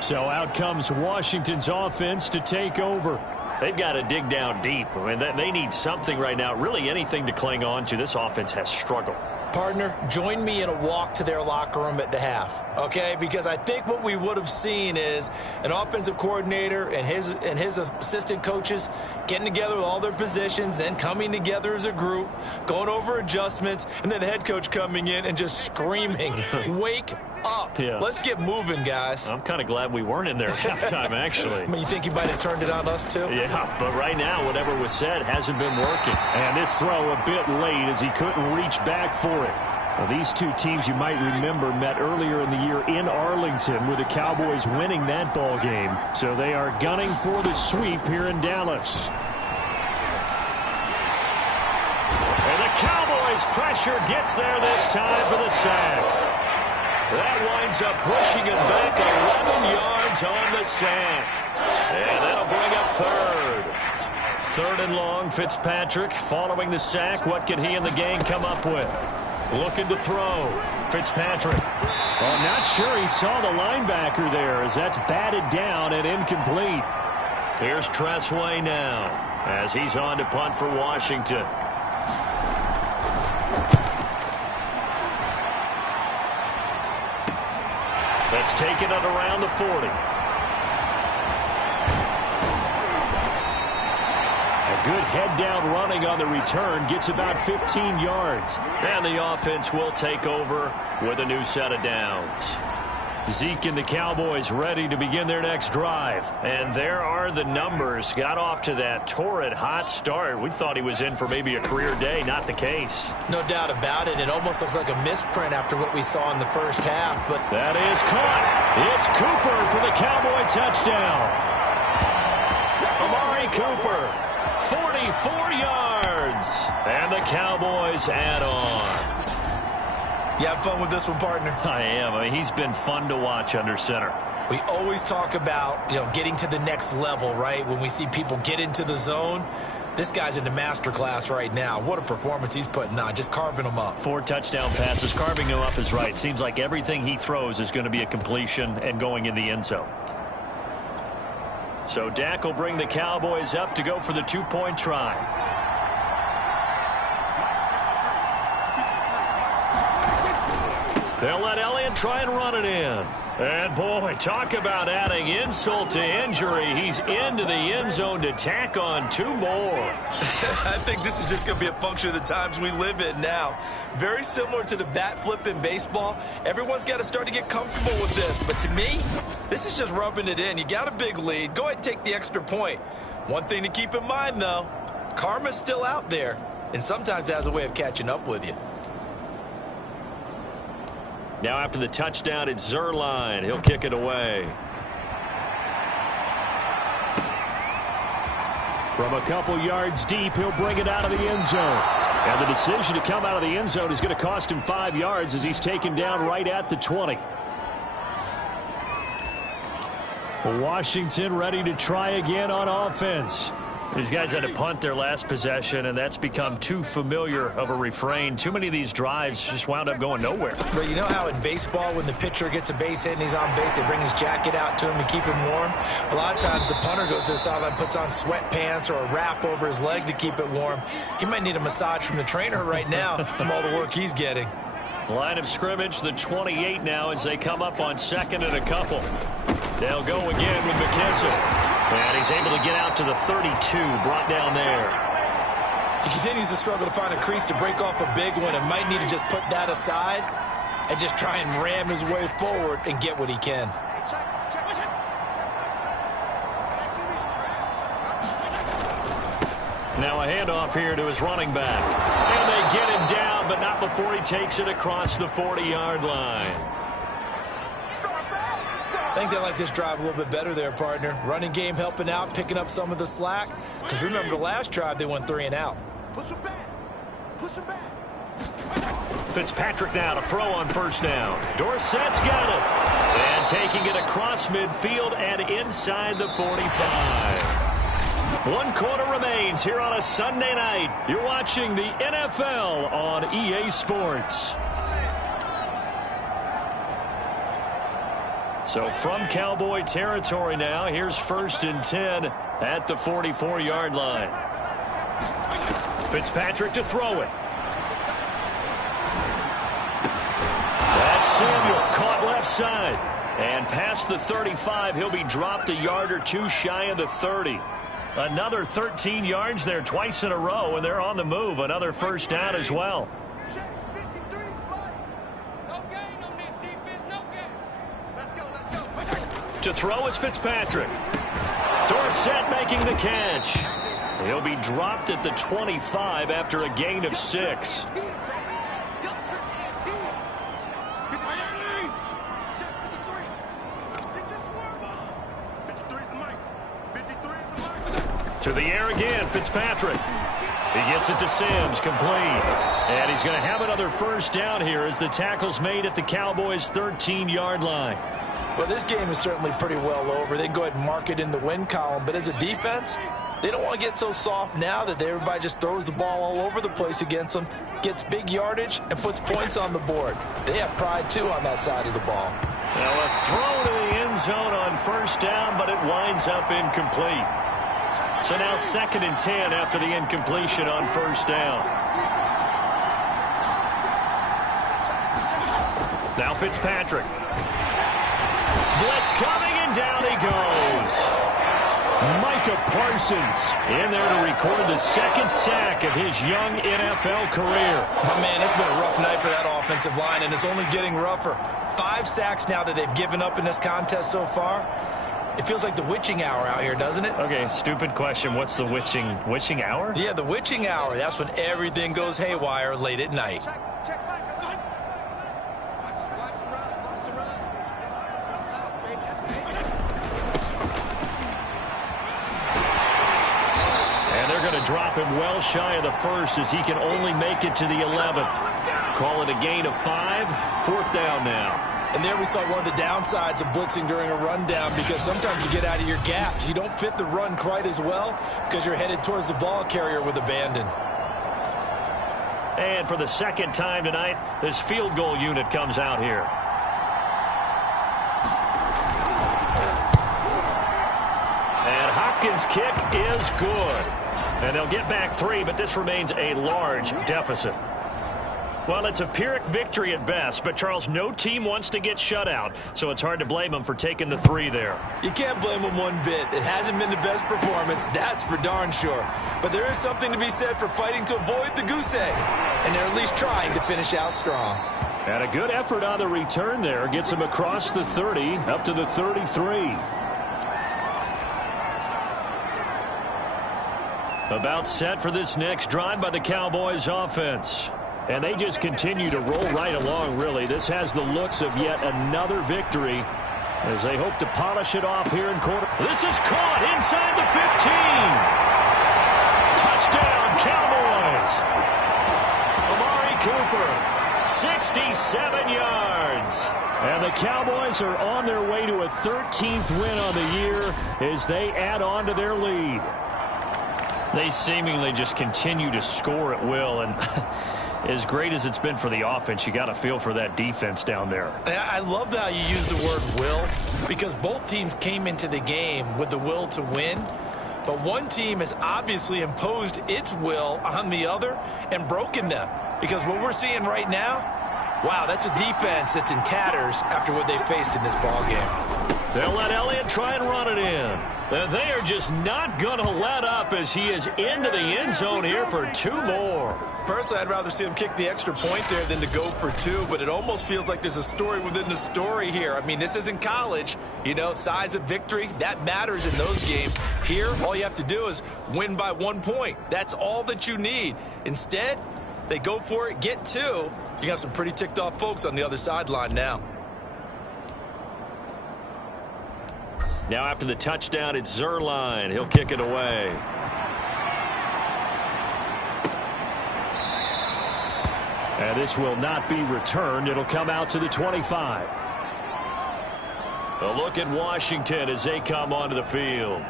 So out comes Washington's offense to take over. They've got to dig down deep. I mean, they need something right now, really anything to cling on to. This offense has struggled. Partner, join me in a walk to their locker room at the half, okay? Because I think what we would have seen is an offensive coordinator and his assistant coaches getting together with all their positions, then coming together as a group, going over adjustments, and then the head coach coming in and just screaming, wake up. Yeah. Let's get moving, guys. I'm kind of glad we weren't in there at halftime, actually. I mean, you think you might have turned it on us, too? Yeah, but right now, whatever was said hasn't been working. And this throw a bit late as he couldn't reach back for it. Well, these two teams, you might remember, met earlier in the year in Arlington with the Cowboys winning that ball game. So they are gunning for the sweep here in Dallas. And the Cowboys pressure gets there this time for the sack. That winds up pushing him back 11 yards on the sack. And that'll bring up third. Third and long, Fitzpatrick following the sack. What can he and the gang come up with? Looking to throw. Fitzpatrick. I'm not sure he saw the linebacker there as that's batted down and incomplete. Here's Tressway now as he's on to punt for Washington. That's taken it around the 40. Good head-down running on the return. Gets about 15 yards. And the offense will take over with a new set of downs. Zeke and the Cowboys ready to begin their next drive. And there are the numbers. Got off to that torrid hot start. We thought he was in for maybe a career day. Not the case. No doubt about it. It almost looks like a misprint after what we saw in the first half. But that is caught. It's Cooper for the Cowboy touchdown. Amari Cooper. 44 yards. And the Cowboys add on. You have fun with this one, partner? I am. I mean, he's been fun to watch under center. We always talk about, getting to the next level, right? When we see people get into the zone, this guy's in the master class right now. What a performance he's putting on, just carving them up. 4 touchdown passes. Carving him up is right. Seems like everything he throws is going to be a completion and going in the end zone. So Dak will bring the Cowboys up to go for the 2-point try. They'll let Elliott try and run it in. And, boy, talk about adding insult to injury. He's into the end zone to tack on 2 more. I think this is just going to be a function of the times we live in now. Very similar to the bat flip in baseball. Everyone's got to start to get comfortable with this. But to me, this is just rubbing it in. You got a big lead. Go ahead and take the extra point. One thing to keep in mind, though, karma's still out there. And sometimes it has a way of catching up with you. Now after the touchdown, it's Zerline. He'll kick it away. From a couple yards deep, he'll bring it out of the end zone. And the decision to come out of the end zone is going to cost him 5 yards as he's taken down right at the 20. Washington ready to try again on offense. These guys had to punt their last possession, and that's become too familiar of a refrain. Too many of these drives just wound up going nowhere. But you know how in baseball, when the pitcher gets a base hit and he's on base, they bring his jacket out to him to keep him warm? A lot of times the punter goes to the sideline, puts on sweatpants or a wrap over his leg to keep it warm. He might need a massage from the trainer right now from all the work he's getting. Line of scrimmage, the 28 now as they come up on second and a couple. They'll go again with McKissick. And he's able to get out to the 32, brought down there. He continues to struggle to find a crease to break off a big one and might need to just put that aside and just try and ram his way forward and get what he can. Now a handoff here to his running back. And they get him down, but not before he takes it across the 40-yard line. I think they like this drive a little bit better there, partner. Running game helping out, picking up some of the slack. Because remember the last drive, they went 3 and out. Push him back. Fitzpatrick now to throw on first down. Dorsett's got it. And taking it across midfield and inside the 45. 1 quarter remains here on a Sunday night. You're watching the NFL on EA Sports. So from Cowboy territory now, here's 1st and 10 at the 44-yard line. Fitzpatrick to throw it. That's Samuel, caught left side. And past the 35, he'll be dropped a yard or two shy of the 30. Another 13 yards there twice in a row, and they're on the move. Another first down as well. Check. 53 is mine. No gain on this defense. No gain. Let's go. To throw is Fitzpatrick. Dorsett making the catch. He'll be dropped at the 25 after a gain of 6. To the air again, Fitzpatrick. He gets it to Sims, complete. And he's going to have another first down here as the tackle's made at the Cowboys' 13-yard line. Well, this game is certainly pretty well over. They can go ahead and mark it in the win column. But as a defense, they don't want to get so soft now that everybody just throws the ball all over the place against them, gets big yardage, and puts points on the board. They have pride, too, on that side of the ball. Now a throw to the end zone on first down, but it winds up incomplete. So now 2nd and 10 after the incompletion on first down. Now Fitzpatrick. Blitz coming, and down he goes. Micah Parsons in there to record the 2nd sack of his young NFL career. Oh, man, it's been a rough night for that offensive line, and it's only getting rougher. 5 sacks now that they've given up in this contest so far. It feels like the witching hour out here, doesn't it? Okay, stupid question. What's the witching hour? Yeah, the witching hour. That's when everything goes haywire late at night. Check. Watch the run. That's south, baby. That's baby. And they're going to drop him well shy of the 1st as he can only make it to the 11. Call it a gain of 5. 4th down now. And there we saw one of the downsides of blitzing during a rundown, because sometimes you get out of your gaps. You don't fit the run quite as well because you're headed towards the ball carrier with abandon. And for the 2nd time tonight, this field goal unit comes out here. And Hopkins' kick is good. And they'll get back 3, but this remains a large deficit. Well, it's a Pyrrhic victory at best, but, Charles, no team wants to get shut out, so it's hard to blame them for taking the 3 there. You can't blame them one bit. It hasn't been the best performance, that's for darn sure. But there is something to be said for fighting to avoid the goose egg, and they're at least trying to finish out strong. And a good effort on the return there gets him across the 30, up to the 33. About set for this next drive by the Cowboys offense. And they just continue to roll right along, really. This has the looks of yet another victory as they hope to polish it off here in quarter. This is caught inside the 15. Touchdown, Cowboys. Amari Cooper, 67 yards. And the Cowboys are on their way to a 13th win on the year as they add on to their lead. They seemingly just continue to score at will, and as great as it's been for the offense, you got to feel for that defense down there. I love how you use the word will, because both teams came into the game with the will to win, but one team has obviously imposed its will on the other and broken them, because what we're seeing right now, wow, that's a defense that's in tatters after what they faced in this ballgame. They'll let Elliott try and run it in. They are just not going to let up as he is into the end zone here for 2 more. Personally, I'd rather see him kick the extra point there than to go for 2, but it almost feels like there's a story within the story here. I mean, this isn't college. You know, size of victory, that matters in those games. Here, all you have to do is win by 1 point. That's all that you need. Instead, they go for it, get 2. You got some pretty ticked off folks on the other sideline now. Now after the touchdown, it's Zuerlein. He'll kick it away. And this will not be returned. It'll come out to the 25. A look at Washington as they come onto the field.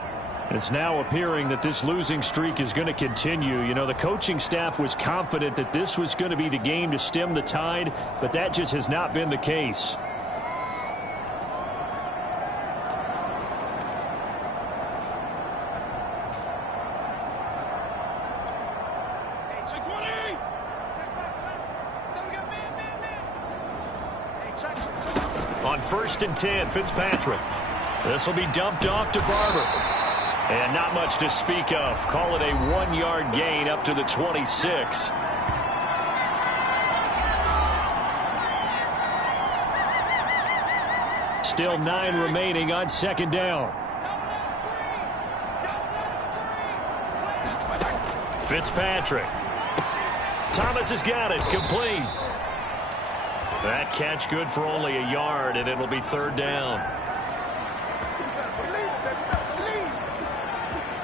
It's now appearing that this losing streak is going to continue. You know, the coaching staff was confident that this was going to be the game to stem the tide, but that just has not been the case. On 1st and 10, Fitzpatrick. This will be dumped off to Barber. And not much to speak of. Call it a 1-yard gain up to the 26. Still 9 remaining on 2nd down. Fitzpatrick. Thomas has got it. Complete. That catch good for only a yard, and it'll be 3rd down.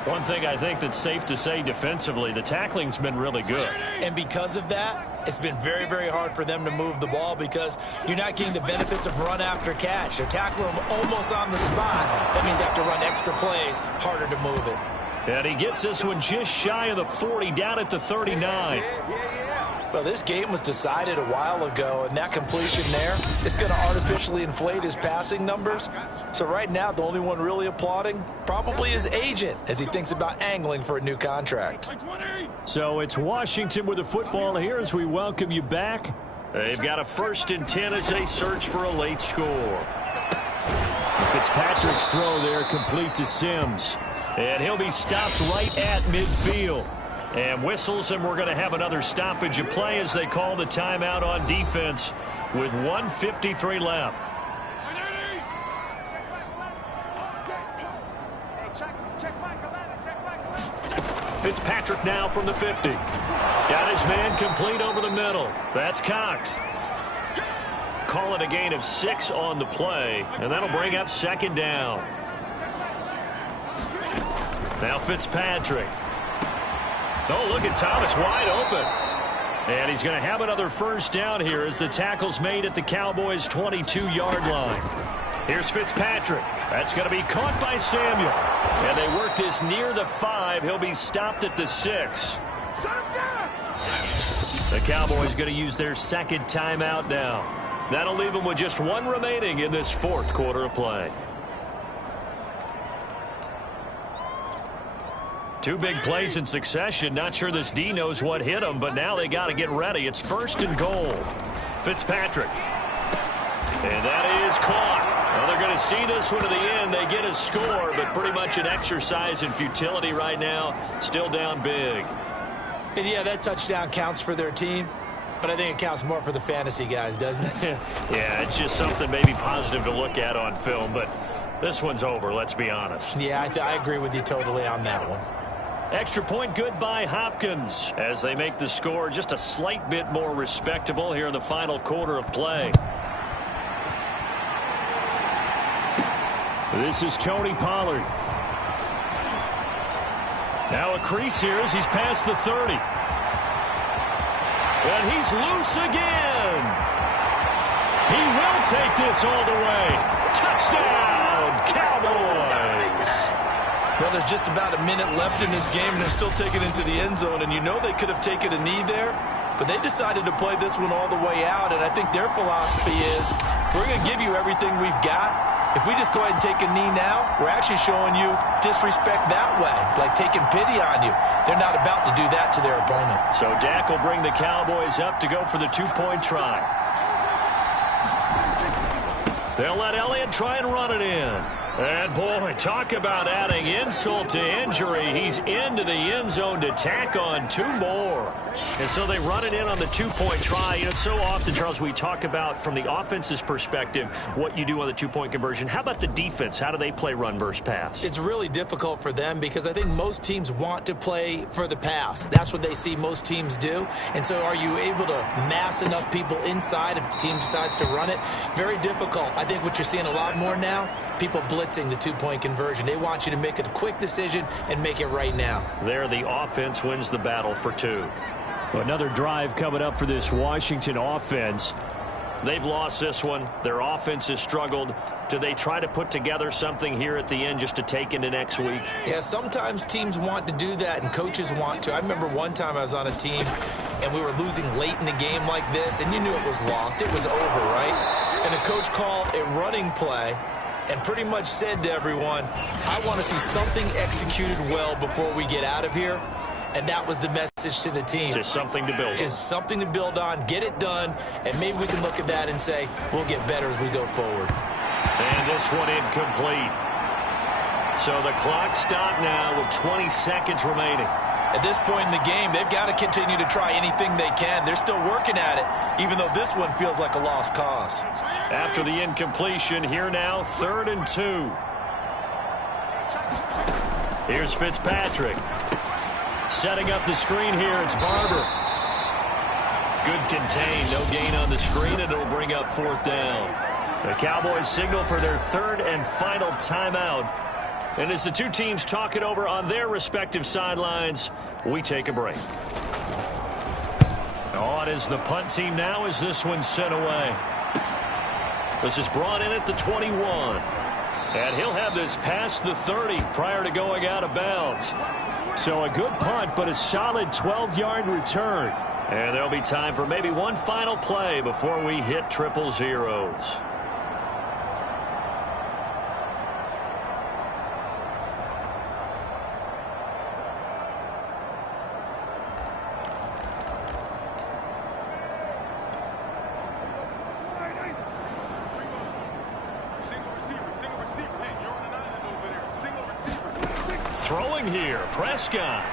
One thing I think that's safe to say defensively, the tackling's been really good. And because of that, it's been very, very hard for them to move the ball because you're not getting the benefits of run after catch. They're tackling them almost on the spot. That means they have to run extra plays, harder to move it. And he gets this one just shy of the 40, down at the 39. Well, this game was decided a while ago, and that completion there is going to artificially inflate his passing numbers. So right now, the only one really applauding probably his agent as he thinks about angling for a new contract. So it's Washington with the football here as we welcome you back. They've got a 1st and 10 as they search for a late score. Fitzpatrick's throw there complete to Sims. And he'll be stopped right at midfield. And whistles, and we're going to have another stoppage of play as they call the timeout on defense with 1:53 left. Fitzpatrick now from the 50. Got his man complete over the middle. That's Cox. Call it a gain of 6 on the play, and that'll bring up 2nd down. Now Fitzpatrick. Oh, look at Thomas wide open. And he's going to have another 1st down here as the tackle's made at the Cowboys' 22-yard line. Here's Fitzpatrick. That's going to be caught by Samuel. And they work this near the 5. He'll be stopped at the 6. The Cowboys going to use their 2nd timeout now. That'll leave them with just 1 remaining in this 4th quarter of play. 2 big plays in succession. Not sure this D knows what hit him, but now they got to get ready. It's 1st and goal. Fitzpatrick. And that is caught. Well, they're going to see this one to the end. They get a score, but pretty much an exercise in futility right now. Still down big. And yeah, that touchdown counts for their team, but I think it counts more for the fantasy guys, doesn't it? Yeah, it's just something maybe positive to look at on film, but this one's over, let's be honest. Yeah, I agree with you totally on that one. Extra point good by Hopkins as they make the score just a slight bit more respectable here in the final quarter of play. This is Tony Pollard. Now a crease here as he's past the 30. And he's loose again. He will take this all the way. Touchdown, Cowboys. Well, there's just about a minute left in this game, and they're still taking it into the end zone. And you know they could have taken a knee there, but they decided to play this one all the way out. And I think their philosophy is, we're going to give you everything we've got. If we just go ahead and take a knee now, we're actually showing you disrespect that way, like taking pity on you. They're not about to do that to their opponent. So Dak will bring the Cowboys up to go for the 2-point try. They'll let Elliott try and run it in. And, boy, talk about adding insult to injury. He's into the end zone to tack on 2 more. And so they run it in on the 2-point try. You know, so often, Charles, we talk about, from the offense's perspective, what you do on the 2-point conversion. How about the defense? How do they play run versus pass? It's really difficult for them because I think most teams want to play for the pass. That's what they see most teams do. And so are you able to mass enough people inside if the team decides to run it? Very difficult. I think what you're seeing a lot more now, people blitzing the 2-point conversion. They want you to make a quick decision and make it right now. There, the offense wins the battle for 2. Another drive coming up for this Washington offense. They've lost this one. Their offense has struggled. Do they try to put together something here at the end just to take into next week? Yeah, sometimes teams want to do that and coaches want to. I remember one time I was on a team and we were losing late in the game like this, and you knew it was lost. It was over, right? And the coach called a running play and pretty much said to everyone, I want to see something executed well before we get out of here. And that was the message to the team. Just something to build on. Just something to build on, get it done, and maybe we can look at that and say, we'll get better as we go forward. And this one incomplete. So the clock stopped now with 20 seconds remaining. At this point in the game, they've got to continue to try anything they can. They're still working at it, even though this one feels like a lost cause. After the incompletion, here now, 3rd and 2. Here's Fitzpatrick. Setting up the screen here, it's Barber. Good contain, no gain on the screen, and it'll bring up 4th down. The Cowboys signal for their 3rd and final timeout. And as the two teams talk it over on their respective sidelines, we take a break. On is the punt team now as this one's sent away. This is brought in at the 21. And he'll have this past the 30 prior to going out of bounds. So a good punt, but a solid 12-yard return. And there'll be time for maybe one final play before we hit triple zeros. Throwing here, Prescott.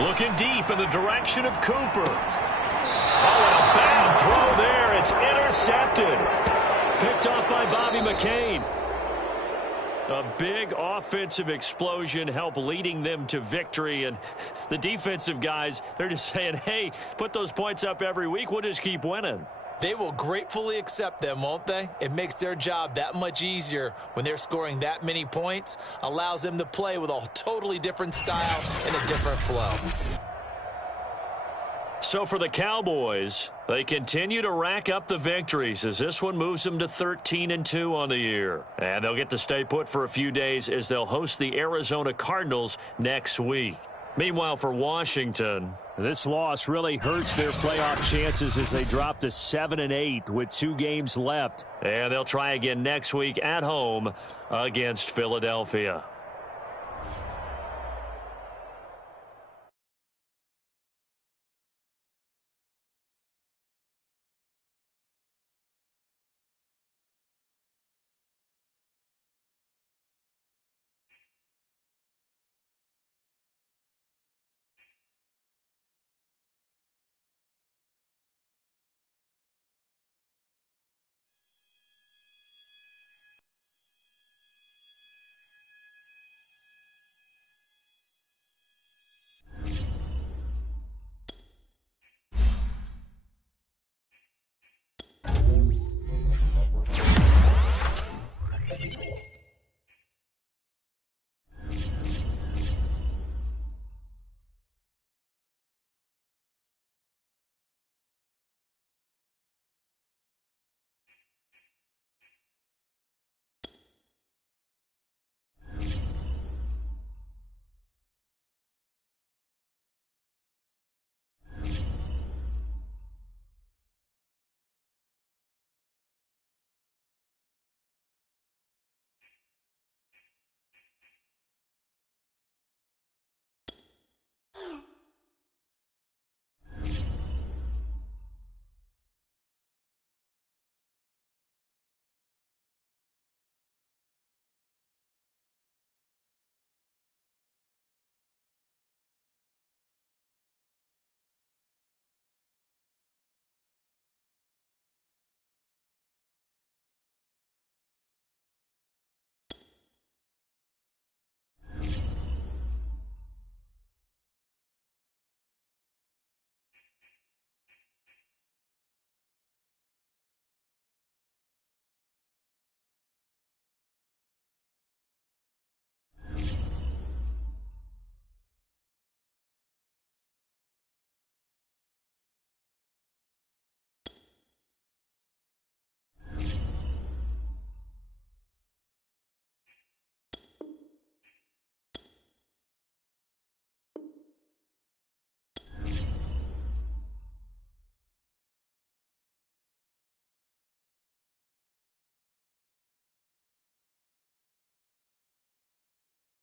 Looking deep in the direction of Cooper. Oh, and a bad throw there. It's intercepted. Picked off by Bobby McCain. A big offensive explosion helped leading them to victory. And the defensive guys, they're just saying, hey, put those points up every week. We'll just keep winning. They will gratefully accept them, won't they? It makes their job that much easier when they're scoring that many points. Allows them to play with a totally different style and a different flow. So for the Cowboys, they continue to rack up the victories as this one moves them to 13-2 on the year. And they'll get to stay put for a few days as they'll host the Arizona Cardinals next week. Meanwhile, for Washington, this loss really hurts their playoff chances as they drop to 7-8 with 2 games left. And they'll try again next week at home against Philadelphia.